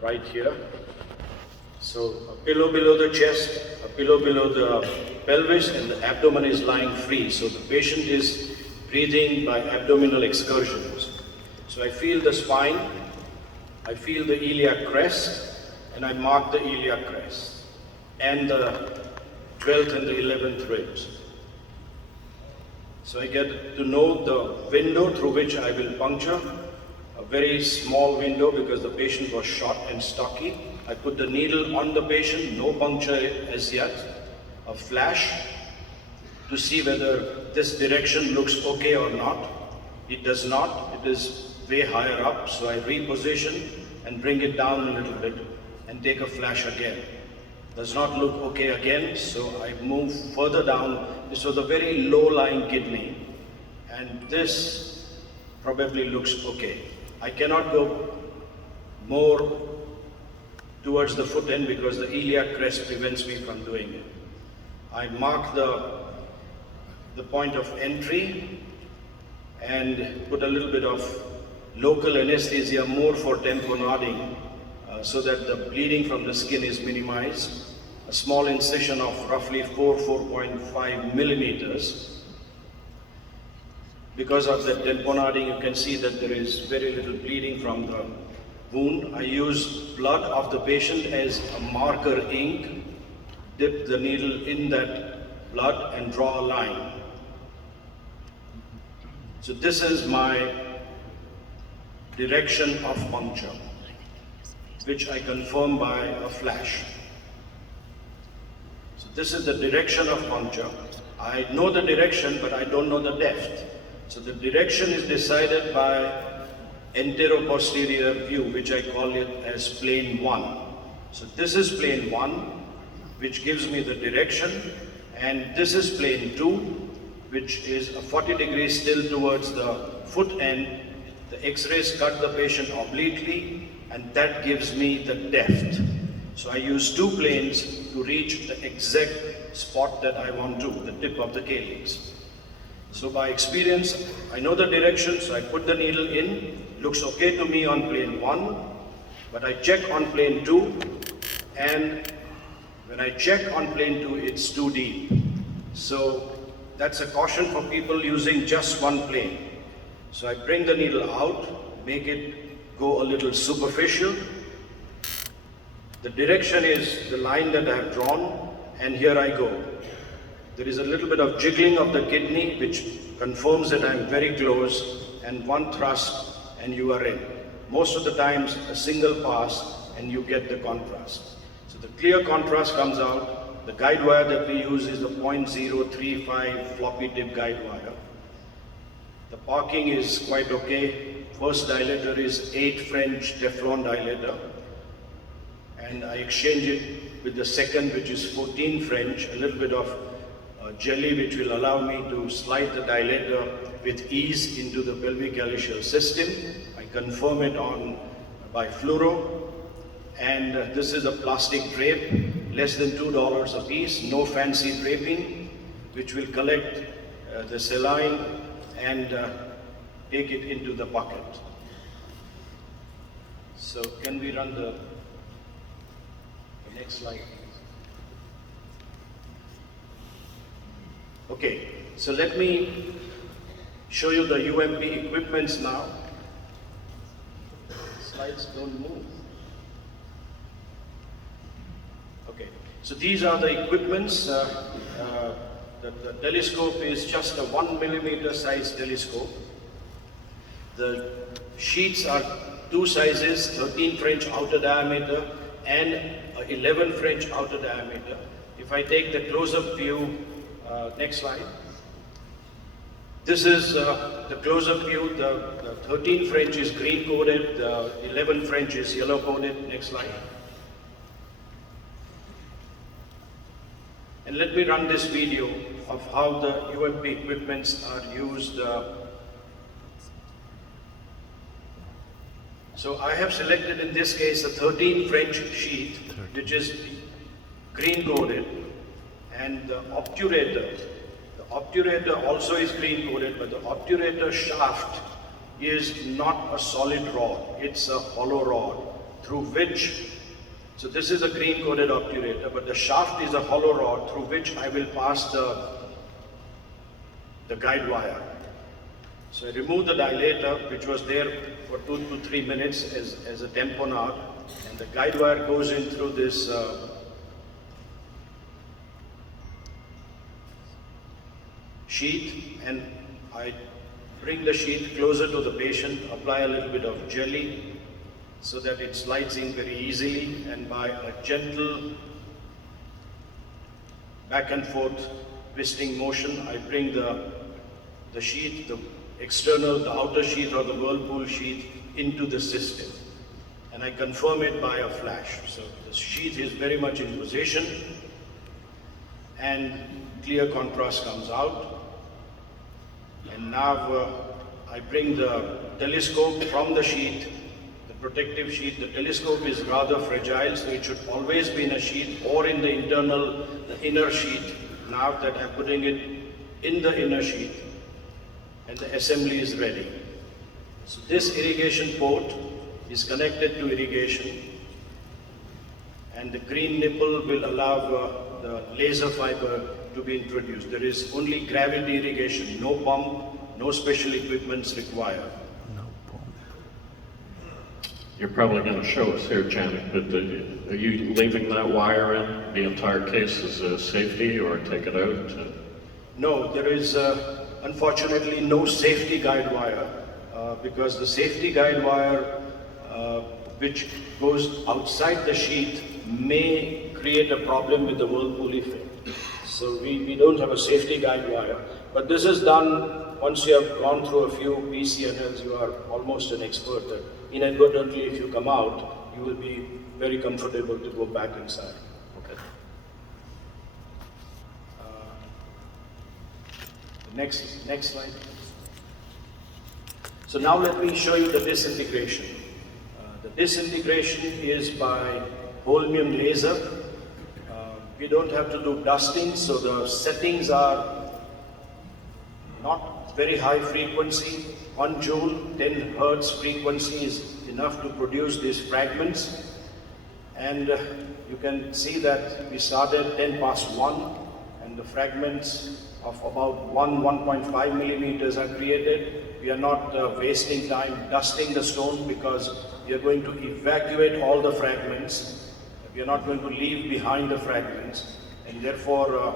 right here. So a pillow below the chest, a pillow below the pelvis, and the abdomen is lying free. So the patient is breathing by abdominal excursions. So I feel the spine, I feel the iliac crest, and I mark the iliac crest and the 12th and the 11th ribs. So I get to know the window through which I will puncture, a very small window because the patient was short and stocky. I put the needle on the patient, no puncture as yet, a flash to see whether this direction looks okay or not. It does not, it is way higher up, so I reposition and bring it down a little bit and take a flash again. Does not look okay again, so I move further down. This was a very low-lying kidney, and this probably looks okay. I cannot go more towards the foot end because the iliac crest prevents me from doing it. I mark the point of entry and put a little bit of local anesthesia, more for tamponading, so that the bleeding from the skin is minimized. A small incision of roughly 4.5 millimeters. Because of the tamponading, you can see that there is very little bleeding from the wound. I use blood of the patient as a marker ink, dip the needle in that blood and draw a line. So this is my direction of puncture, which I confirm by a flash. So this is the direction of puncture. I know the direction, but I don't know the depth. So the direction is decided by antero-posterior view, which I call it as plane 1. So this is plane 1, which gives me the direction, and this is plane 2, which is a 40 degrees still towards the foot end. The x-rays cut the patient obliquely, and that gives me the depth. So I use two planes to reach the exact spot that I want to, the tip of the calyx. So by experience, I know the direction, so I put the needle in. Looks okay to me on plane 1, but I check on plane 2, and when I check on plane 2, it's too deep. So that's a caution for people using just one plane. So I bring the needle out, make it go a little superficial. The direction is the line that I have drawn, and here I go. There is a little bit of jiggling of the kidney, which confirms that I am very close, and one thrust and you are in. Most of the times a single pass and you get the contrast. So the clear contrast comes out. The guide wire that we use is the 0.035 floppy tip guide wire. The parking is quite okay. First dilator is 8 French Teflon dilator, and I exchange it with the second, which is 14 French, a little bit of jelly which will allow me to slide the dilator with ease into the pelvic calyceal system. I confirm it by fluoro, and this is a plastic drape, less than $2 a piece, no fancy draping, which will collect the saline and take it into the bucket. So can we run the next slide? Okay, so let me show you the UMP equipments now. Slides don't move. Okay, so these are the equipments. The telescope is just a 1 millimeter size telescope. The sheets are two sizes, 13 French outer diameter and 11 French outer diameter. If I take the close-up view, next slide. This is the close-up view. The 13 French is green coded, the 11 French is yellow coded. Next slide. And let me run this video of how the UMP equipments are used. So I have selected in this case a 13 French sheet, which is green coded, and the obturator. The obturator also is green coded, but the obturator shaft is not a solid rod, it's a hollow rod. through which, so this is a green coated obturator, but the shaft is a hollow rod through which I will pass the guide wire. So I remove the dilator, which was there for 2 to 3 minutes as a tamponade, and the guide wire goes in through this sheath, and I bring the sheath closer to the patient, apply a little bit of jelly so that it slides in very easily, and by a gentle back and forth twisting motion, I bring the sheath, the external, the outer sheath or the whirlpool sheath into the system, and I confirm it by a flash. So the sheath is very much in position and clear contrast comes out. And now I bring the telescope from the sheath, the protective sheath. The telescope is rather fragile, so it should always be in a sheath or in the inner sheath. Now that I'm putting it in the inner sheath, and the assembly is ready. So this irrigation port is connected to irrigation, and the green nipple will allow the laser fiber to be introduced. There is only gravity irrigation, no pump, no special equipments required. No pump. You're probably going to show us here, Janak, but are you leaving that wire in the entire case as a safety, or take it out? No, there is unfortunately no safety guide wire, because the safety guide wire which goes outside the sheath may create a problem with the whirlpool effect. So we don't have a safety guide wire, but this is done once you have gone through a few PCNLs. You are almost an expert that inadvertently, if you come out, you will be very comfortable to go back inside. Okay. Next slide. So now let me show you the disintegration. The disintegration is by holmium laser. We don't have to do dusting, so the settings are not very high frequency. 1 joule, 10 hertz frequency is enough to produce these fragments. And you can see that we started 10 past 1, and the fragments of about 1.5 millimeters are created. We are not wasting time dusting the stone, because we are going to evacuate all the fragments. We are not going to leave behind the fragments, and therefore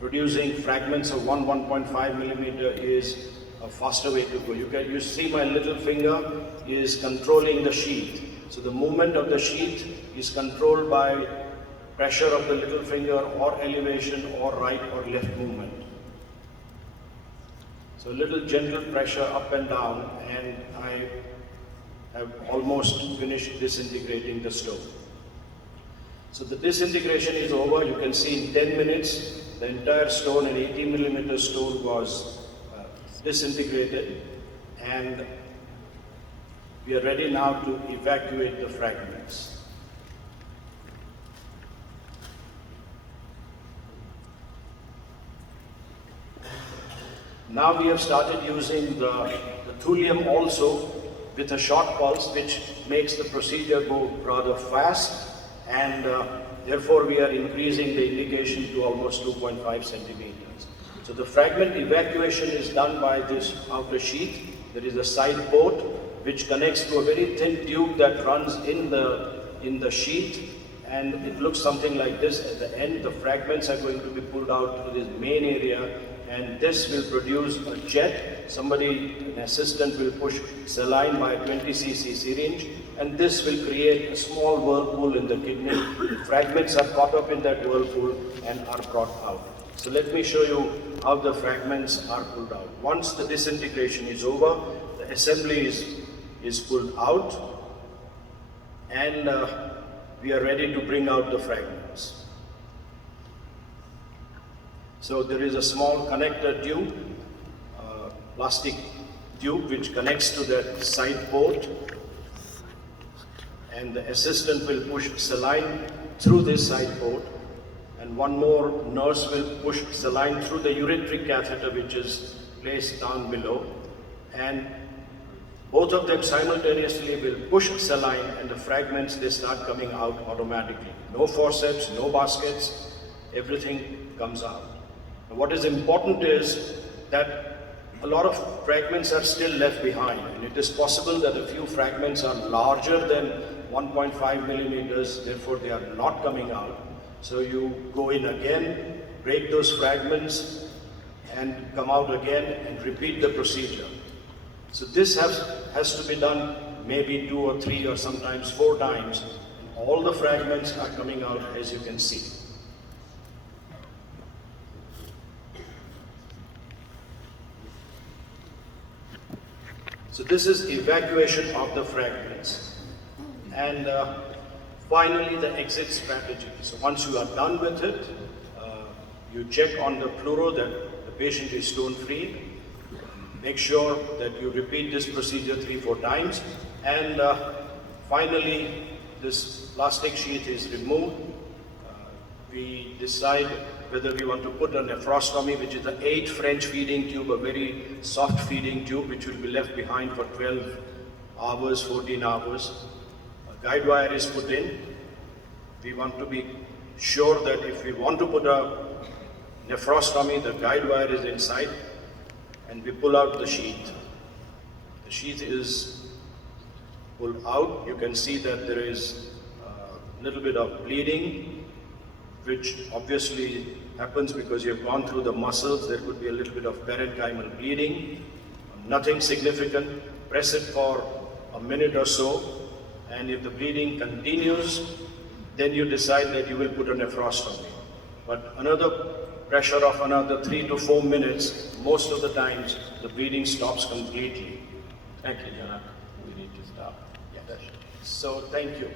producing fragments of 1.5 millimeter is a faster way to go. You see my little finger is controlling the sheath. So the movement of the sheath is controlled by pressure of the little finger, or elevation, or right or left movement. So a little gentle pressure up and down, and I have almost finished disintegrating the stone. So the disintegration is over. You can see in 10 minutes, the entire stone, an 80 millimeter stone, was disintegrated, and we are ready now to evacuate the fragments. Now we have started using the thulium also with a short pulse, which makes the procedure go rather fast, and therefore we are increasing the indication to almost 2.5 centimeters. So the fragment evacuation is done by this outer sheath. There is a side port which connects to a very thin tube that runs in the sheath, and it looks something like this. At the end, the fragments are going to be pulled out to this main area, and this will produce a jet. An assistant will push saline by a 20 cc syringe, and this will create a small whirlpool in the kidney. The fragments are caught up in that whirlpool and are brought out. So let me show you how the fragments are pulled out. Once the disintegration is over, the assembly is pulled out, and we are ready to bring out the fragments. So there is a small connector tube, plastic tube, which connects to that side port, and the assistant will push saline through this side port, and one more nurse will push saline through the ureteric catheter, which is placed down below, and both of them simultaneously will push saline and the fragments, they start coming out automatically. No forceps, no baskets, everything comes out. And what is important is that a lot of fragments are still left behind, and it is possible that a few fragments are larger than 1.5 millimeters, therefore they are not coming out. So you go in again, break those fragments, and come out again and repeat the procedure. So this has to be done maybe 2 or 3 or sometimes 4 times, and all the fragments are coming out as you can see. So this is evacuation of the fragments. And finally the exit strategy. So once you are done with it, you check on the fluoro that the patient is stone free. Make sure that you repeat this procedure 3-4 times. And finally, this plastic sheet is removed. We decide whether we want to put a nephrostomy, which is an 8 French feeding tube, a very soft feeding tube, which will be left behind for 12 hours, 14 hours. A guide wire is put in. We want to be sure that if we want to put a nephrostomy, the guide wire is inside, and we pull out the sheath. The sheath is pulled out. You can see that there is a little bit of bleeding, which obviously happens because you have gone through the muscles. There could be a little bit of parenchymal bleeding. Nothing significant. Press it for a minute or so, and if the bleeding continues, then you decide that you will put a nephrostomy. But another pressure of another 3 to 4 minutes, most of the times the bleeding stops completely. Thank you, Janak. We need to stop. Yeah. So thank you.